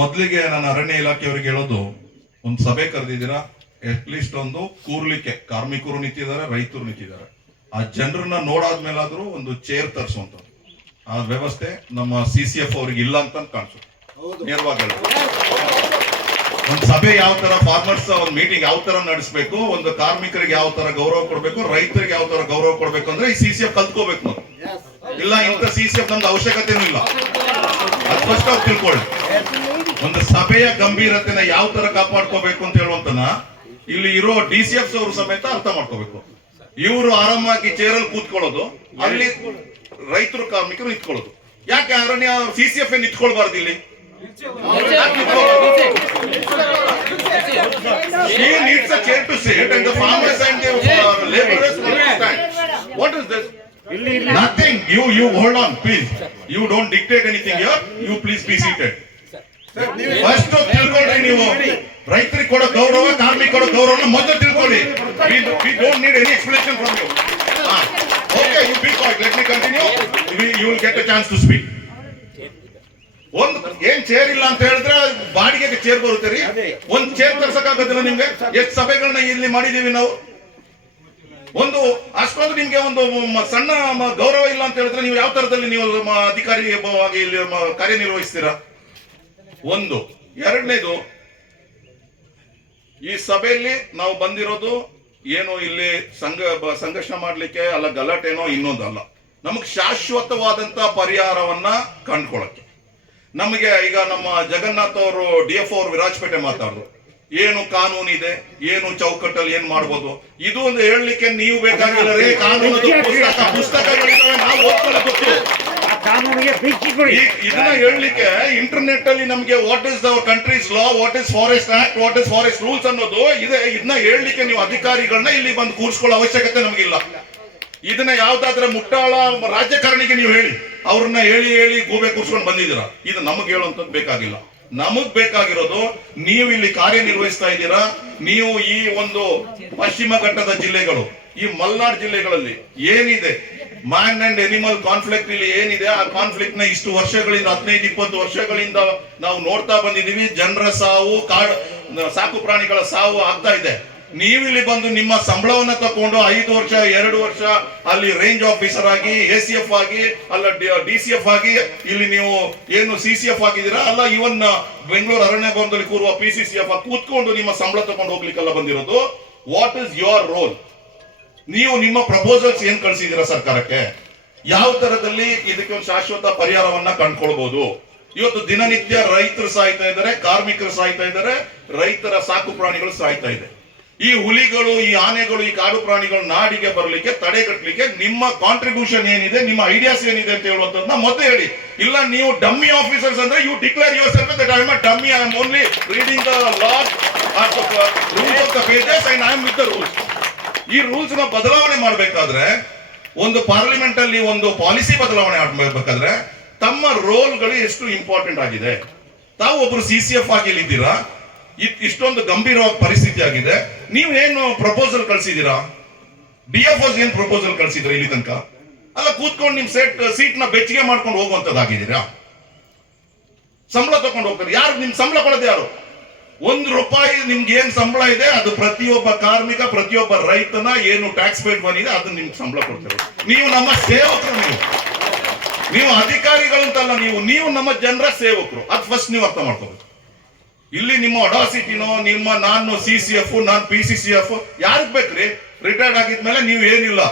ಮೊದಲಿಗೆ ನಾನು ಅರಣ್ಯ ಇಲಾಖೆಯವರಿಗೆ ಹೇಳೋದು ಒಂದು ಸಭೆ ಕರೆದಿದ್ದೀರಾ ಅಟ್ಲೀಸ್ಟ್ ಒಂದು ಕೂರ್ಲಿಕ್ಕೆ ಕಾರ್ಮಿಕರು ನಿಂತಿದ್ದಾರೆ ರೈತರು ನಿಂತಿದ್ದಾರೆ. ಆ ಜನರನ್ನ ನೋಡಾದ್ಮೇಲಾದ್ರೂ ಒಂದು ಚೇರ್ ತರಿಸುವಂಥದ್ದು. ಆ ವ್ಯವಸ್ಥೆ ನಮ್ಮ ಸಿ ಸಿ ಎಫ್ ಅವ್ರಿಗೆ ಇಲ್ಲ ಅಂತ ಕಾಣಿಸುತ್ತೆ ನೇರವಾಗಿ. ಒಂದು ಸಭೆ ಯಾವ ತರ ಫಾರ್ಮರ್ಸ್ ಒಂದು ಮೀಟಿಂಗ್ ಯಾವ ತರ ನಡೆಸಬೇಕು ಒಂದು ಕಾರ್ಮಿಕರಿಗೆ ಯಾವ ತರ ಗೌರವ ಕೊಡಬೇಕು ರೈತರಿಗೆ ಯಾವ ತರ ಗೌರವ ಕೊಡಬೇಕು ಅಂದ್ರೆ ಈ ಸಿ ಸಿ ಎಫ್ ಕಲ್ತ್ಕೋಬೇಕು ನಾವು. ಇಲ್ಲ ಇಂಥ ಸಿ ಸಿ ಎಫ್ ನಮ್ದು ಅವಶ್ಯಕತೆನೂ ಇಲ್ಲ. ಅದು ಫಸ್ಟ್ ಆಗಿ ತಿಳ್ಕೊಳ್ಳಿ. ಒಂದು ಸಭೆಯ ಗಂಭೀರತೆನ ಯಾವ ತರ ಕಾಪಾಡ್ಕೋಬೇಕು ಅಂತ ಹೇಳುವಂತನ ಇಲ್ಲಿ ಇರೋ ಡಿ ಸಿ ಎಫ್ ಅವರು ಸಮೇತ ಅರ್ಥ ಮಾಡ್ಕೋಬೇಕು. ಇವರು ಆರಾಮಾಗಿ ಚೇರ್ ಅಲ್ಲಿ ಕೂತ್ಕೊಳ್ಳೋದು ಅಲ್ಲಿ ರೈತರು ಕಾರ್ಮಿಕರು ನಿಂತ್ಕೊಳ್ಳೋದು. ಯಾಕೆ ಅರಣ್ಯ ಸಿ ಸಿ ಎಫ್ ನಿಂತ್ಕೊಳ್ಬಾರ್ದು ಇಲ್ಲಿ? Nothing you you hold on please you don't dictate anything you please be seated first ತಿಳ್ಕೊಳ್ರಿ ನೀವು. ರೈತರಿಗೆ ಕೊಡೋ ಗೌರವ ಕಾರ್ಮಿಕ ಕೊಡೋ ಗೌರವನ ಮೊದಲು ತಿಳ್ಕೊಳ್ಳಿ. We don't need any explanation from you okay you be quiet let me continue you will get a chance to speak ಒಂದು ಏನ್ ಚೇರ್ ಇಲ್ಲ ಅಂತ ಹೇಳಿದ್ರೆ ಬಾಡಿಗೆಗೆ ಚೇರ್ ಬರುತ್ತೆ ರೀ. ಒಂದ್ ಚೇರ್ ತರ್ಸಕ್ಕಾಗೋದಿಲ್ಲ ನಿಮ್ಗೆ. ಎಷ್ಟು ಸಭೆಗಳನ್ನ ಇಲ್ಲಿ ಮಾಡಿದೀವಿ ನಾವು. ಒಂದು ಅಷ್ಟೊಂದು ನಿಮ್ಗೆ ಒಂದು ಸಣ್ಣ ಗೌರವ ಇಲ್ಲ ಅಂತ ಹೇಳಿದ್ರೆ ನೀವು ಯಾವ ತರದಲ್ಲಿ ನೀವು ಅಧಿಕಾರಿ ಇಲ್ಲಿ ಕಾರ್ಯನಿರ್ವಹಿಸ್ತೀರಾ? ಒಂದು. ಎರಡನೇದು, ಈ ಸಭೆಯಲ್ಲಿ ನಾವು ಬಂದಿರೋದು ಏನು ಇಲ್ಲಿ ಸಂಘ ಸಂಘರ್ಷ ಮಾಡ್ಲಿಕ್ಕೆ ಅಲ್ಲ, ಗಲಾಟೆನೋ ಇನ್ನೊಂದಲ್ಲ. ನಮಗೆ ಶಾಶ್ವತವಾದಂತ ಪರಿಹಾರವನ್ನ ಕಂಡ್ಕೊಳಕ್ಕೆ ನಮಗೆ ಈಗ ನಮ್ಮ ಜಗನ್ನಾಥ್ ಅವರು, ಡಿ ಎಫ್ ಅವರು ವಿರಾಜಪೇಟೆ ಮಾತಾಡಿದ್ರು ಏನು ಕಾನೂನು ಇದೆ, ಏನು ಚೌಕಟ್ಟಲ್ಲಿ ಏನ್ ಮಾಡ್ಬೋದು? ಇದು ಒಂದು ಹೇಳಲಿಕ್ಕೆ ನೀವು ಬೇಕಾಗಿಲ್ಲ ರೀ. ಕಾನೂನು ಪುಸ್ತಕ, ಪುಸ್ತಕಗಳಿದ್ದಾವೆ, ನಾವು ಓದ್ಕೊಳ್ಳೋದು ಗೊತ್ತು ಕಾನೂನಿಗೆ ಕೊಡಿ. ಇದನ್ನ ಹೇಳಲಿಕ್ಕೆ ಇಂಟರ್ನೆಟ್ ಅಲ್ಲಿ ನಮಗೆ what is our country's law what is forest act what is forest rules ಅನ್ನೋದು ಇದೆ. ಇದನ್ನ ಹೇಳಲಿಕ್ಕೆ ನೀವು ಅಧಿಕಾರಿಗಳನ್ನ ಇಲ್ಲಿ ಬಂದು ಕೂರಿಸ್ಕೊಳ್ಳೋ ಅವಶ್ಯಕತೆ ನಮಗಿಲ್ಲ. ಇದನ್ನ ಯಾವ್ದಾದ್ರೆ ಮುಟ್ಟಾಳ ರಾಜಕಾರಣಿಗೆ ನೀವು ಹೇಳಿ. ಅವ್ರನ್ನ ಹೇಳಿ ಹೇಳಿ ಗೂಬೆ ಕೂರ್ಸ್ಕೊಂಡು ಬಂದಿದ್ದೀರಾ. ಇದು ನಮಗೆ ಹೇಳುವಂತದ್ದು ಬೇಕಾಗಿಲ್ಲ. ನಮಗ್ ಬೇಕಾಗಿರೋದು ನೀವು ಇಲ್ಲಿ ಕಾರ್ಯನಿರ್ವಹಿಸ್ತಾ ಇದ್ದೀರಾ. ನೀವು ಈ ಒಂದು ಪಶ್ಚಿಮ ಘಟ್ಟದ ಜಿಲ್ಲೆಗಳು, ಈ ಮಲ್ನಾಡ್ ಜಿಲ್ಲೆಗಳಲ್ಲಿ ಏನಿದೆ? ಮ್ಯಾನ್ ಅಂಡ್ ಎನಿಮಲ್ ಕಾನ್ಫ್ಲಿಕ್ಟ್ ಇಲ್ಲಿ ಏನಿದೆ, ಆ ಕಾನ್ಫ್ಲಿಕ್ಟ್ನ ಇಷ್ಟು ವರ್ಷಗಳಿಂದ, ಹದಿನೈದು, ಇಪ್ಪತ್ತು ವರ್ಷಗಳಿಂದ ನಾವು ನೋಡ್ತಾ ಬಂದಿದೀವಿ ಜನರ ಸಾವು, ಕಾಡು, ಸಾಕು ಪ್ರಾಣಿಗಳ ಸಾವು ಆಗ್ತಾ ಇದೆ. ನೀವಿಲ್ಲಿ ಬಂದು ನಿಮ್ಮ ಸಂಬಳವನ್ನ ತಕೊಂಡು ಐದು ವರ್ಷ, ಎರಡು ವರ್ಷ ಅಲ್ಲಿ ರೇಂಜ್ ಆಫೀಸರ್ ಆಗಿ ಎ ಸಿ ಎಫ್ ಆಗಿ, ಅಲ್ಲ ಡಿ ಸಿ ಎಫ್ ಆಗಿ ಇಲ್ಲಿ ನೀವು ಏನು ಸಿ ಸಿ ಎಫ್ ಆಗಿದ್ದೀರಾ? ಅಲ್ಲ ಇವನ್ ಬೆಂಗಳೂರು ಅರಣ್ಯ ಭವನದಲ್ಲಿ ಕೂರುವ ಪಿ ಸಿ ಸಿ ಎಫ್ ಕೂತ್ಕೊಂಡು ನಿಮ್ಮ ಸಂಬಳ ತಗೊಂಡು ಹೋಗ್ಲಿಕ್ಕೆಲ್ಲ ಬಂದಿರೋದು. ವಾಟ್ ಇಸ್ ಯುವರ್ ರೋಲ್ ನೀವು ನಿಮ್ಮ ಪ್ರಪೋಸಲ್ಸ್ ಏನ್ ಕಳಿಸಿದ್ದೀರಾ ಸರ್ಕಾರಕ್ಕೆ? ಯಾವ ತರದಲ್ಲಿ ಇದಕ್ಕೆ ಒಂದು ಶಾಶ್ವತ ಪರಿಹಾರವನ್ನ ಕಂಡ್ಕೊಳ್ಬಹುದು ಇವತ್ತು ದಿನನಿತ್ಯ ರೈತರು ಸಾಯ್ತಾ ಇದ್ದಾರೆ, ಕಾರ್ಮಿಕರು ಸಾಯ್ತಾ ಇದ್ದಾರೆ, ರೈತರ ಸಾಕು ಪ್ರಾಣಿಗಳು ಸಾಯ್ತಾ ಇದೆ. ಈ ಹುಲಿಗಳು, ಈ ಆನೆಗಳು, ಈ ಕಾಡು ಪ್ರಾಣಿಗಳು ನಾಡಿಗೆ ಬರಲಿಕ್ಕೆ, ತಡೆಗಟ್ಟಲಿಕ್ಕೆ ನಿಮ್ಮ ಕಾಂಟ್ರಿಬ್ಯೂಷನ್ ಏನಿದೆ, ನಿಮ್ಮ ಐಡಿಯಾಸ್ ಏನಿದೆ ಅಂತ ಹೇಳುವಂತದನ್ನ ಮೊದಲು ಹೇಳಿ. ಇಲ್ಲ, ನೀವು ಡಮ್ಮಿ ಆಫೀಸರ್ಸ್ ಅಂದ್ರೆ you declare yourself that I am dummy I am only reading the laws rules of the pages I am with the rules ಈ ರೂಲ್ಸ್ನ ಬದಲಾವಣೆ ಮಾಡಬೇಕಾದ್ರೆ, ಒಂದು ಪಾರ್ಲಿಮೆಂಟ್ ಅಲ್ಲಿ ಒಂದು ಪಾಲಿಸಿ ಬದಲಾವಣೆ ಮಾಡಬೇಕಾದ್ರೆ, ತಮ್ಮ ರೋಲ್ಗಳು ಎಷ್ಟು ಇಂಪಾರ್ಟೆಂಟ್ ಆಗಿದೆ. ತಾವು ಒಬ್ರು ಸಿ ಸಿ ಎಫ್ ಆಗಿ ಇಲ್ಲಿದ್ದೀರಾ ಇಷ್ಟೊಂದು ಗಂಭೀರವಾದ ಪರಿಸ್ಥಿತಿ ಆಗಿದೆ. ನೀವು ಏನು ಪ್ರಪೋಸಲ್ ಕಳಿಸಿದ್ದೀರಾ? ಡಿ ಎಫ್ ಓಸ್ ಏನ್ ಪ್ರಪೋಸಲ್ ಕಳ್ಸಿದ್ರ ಇಲ್ಲಿ ತನಕ? ಅಲ್ಲ, ಕೂತ್ಕೊಂಡು ನಿಮ್ ಸೆಟ್ ಸೀಟ್ನ ಬೆಚ್ಚಿಗೆ ಮಾಡ್ಕೊಂಡು ಹೋಗುವಂತದ್ದಾಗಿದ್ದೀರಾ ಸಂಬಳ ತಗೊಂಡು ಹೋಗ್ತಾರೆ. ಯಾರು ನಿಮ್ ಸಂಬಳ ಕೊಡೋದು ಯಾರು? ಒಂದು ರೂಪಾಯಿ ನಿಮ್ಗೆ ಏನ್ ಸಂಬಳ ಇದೆ, ಅದು ಪ್ರತಿಯೊಬ್ಬ ಕಾರ್ಮಿಕ, ಪ್ರತಿಯೊಬ್ಬ ರೈತನ ಏನು ಟ್ಯಾಕ್ಸ್ ಪೇಡ್ ಬಂದಿದೆ ಅದನ್ನ ನಿಮ್ಗೆ ಸಂಬಳ ಕೊಡ್ತಾರೆ. ನೀವು ನಮ್ಮ ಸೇವಕರು ನೀವು. ನೀವು ಅಧಿಕಾರಿಗಳಂತಲ್ಲ ನೀವು ನೀವು ನಮ್ಮ ಜನರ ಸೇವಕರು. ಅದು ಫಸ್ಟ್ ನೀವು ಅರ್ಥ ಮಾಡ್ಕೋಬೇಕು. ಇಲ್ಲಿ ನಿಮ್ಮ ಅಡಾಸಿಟಿನೋ ನಿಮ್ಮ ನಾನು ಸಿ ಸಿ ಎಫ್ ನಾನು ಪಿ ಸಿ ಸಿ ಎಫ್ ಯಾರಿಗ್ ಬೇಕ್ರಿ? ರಿಟೈರ್ಡ್ ಆಗಿದ್ಮೇಲೆ ನೀವು ಏನಿಲ್ಲ.